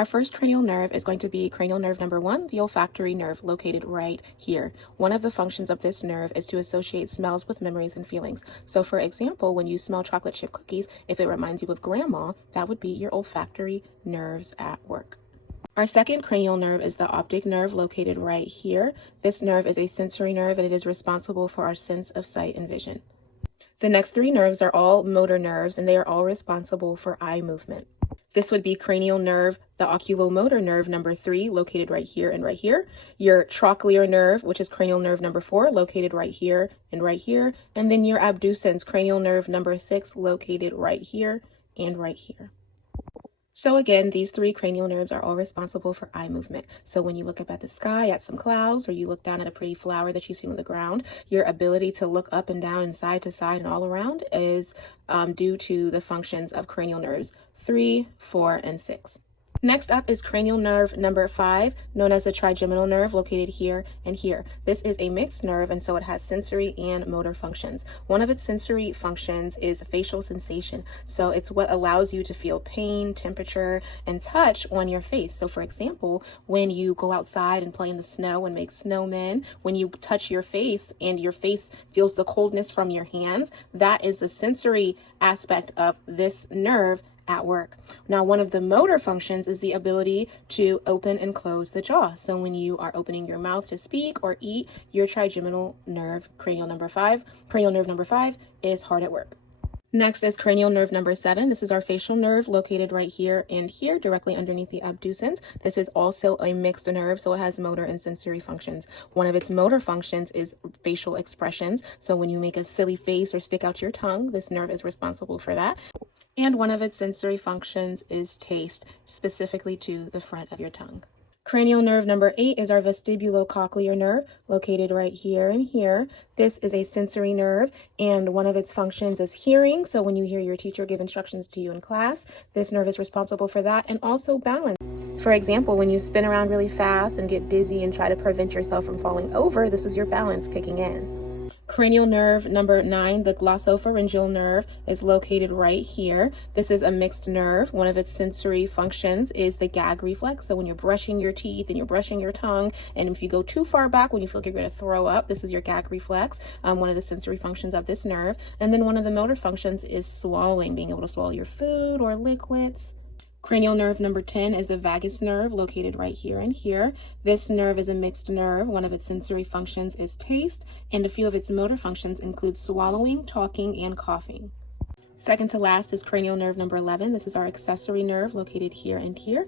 Our first cranial nerve is going to be cranial nerve number 1, the olfactory nerve located right here. One of the functions of this nerve is to associate smells with memories and feelings. So for example, when you smell chocolate chip cookies, if it reminds you of grandma, that would be your olfactory nerves at work. Our second cranial nerve is the optic nerve located right here. This nerve is a sensory nerve and it is responsible for our sense of sight and vision. The next 3 nerves are all motor nerves and they are all responsible for eye movement. This would be cranial nerve, the oculomotor nerve number 3, located right here and right here. Your trochlear nerve, which is cranial nerve number 4, located right here and right here. And then your abducens, cranial nerve number 6, located right here and right here. So again, these 3 cranial nerves are all responsible for eye movement. So when you look up at the sky, at some clouds, or you look down at a pretty flower that you see on the ground, your ability to look up and down and side to side and all around is due to the functions of cranial nerves 3, 4, and 6. Next up is cranial nerve number 5, known as the trigeminal nerve, located here and here. This is a mixed nerve, and so it has sensory and motor functions. One of its sensory functions is facial sensation. So it's what allows you to feel pain, temperature, and touch on your face. So for example, when you go outside and play in the snow and make snowmen, when you touch your face and your face feels the coldness from your hands, that is the sensory aspect of this nerve at work. Now, one of the motor functions is the ability to open and close the jaw. So when you are opening your mouth to speak or eat, your trigeminal nerve, cranial nerve number 5 is hard at work. Next is cranial nerve number 7. This is our facial nerve located right here and here, directly underneath the abducens. This is also a mixed nerve, so it has motor and sensory functions. One of its motor functions is facial expressions. So when you make a silly face or stick out your tongue, this nerve is responsible for that. And one of its sensory functions is taste, specifically to the front of your tongue. Cranial nerve number 8 is our vestibulocochlear nerve, located right here and here. This is a sensory nerve, and one of its functions is hearing. So when you hear your teacher give instructions to you in class, this nerve is responsible for that, and also balance. For example, when you spin around really fast and get dizzy and try to prevent yourself from falling over, this is your balance kicking in. Cranial nerve number 9, the glossopharyngeal nerve, is located right here. This is a mixed nerve. One of its sensory functions is the gag reflex. So when you're brushing your teeth and you're brushing your tongue, and if you go too far back when you feel like you're going to throw up, this is your gag reflex, one of the sensory functions of this nerve. And then one of the motor functions is swallowing, being able to swallow your food or liquids. Cranial nerve number 10 is the vagus nerve, located right here and here. This nerve is a mixed nerve. One of its sensory functions is taste, and a few of its motor functions include swallowing, talking, and coughing. Second to last is cranial nerve number 11. This is our accessory nerve, located here and here.